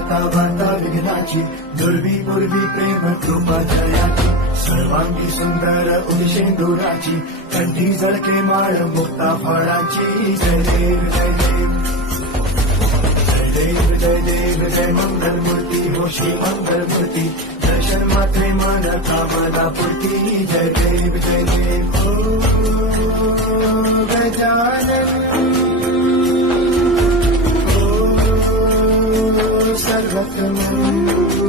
वार्ता वार्ता विघ्नाची, दुर्वी पूर्वी प्रेम कृपा जयाची, सर्वांगी सुंदर उदिशेंदुराची, कंठी झळके माळ मुक्ता फळाची. जय देव जय देव जय देव जय देव जय मंगल मूर्ती हो श्री मंगल मूर्ती, दर्शन मात्रे मन कामना पूर्ती. जय देव जय देव ओ गजानन सर्वत्र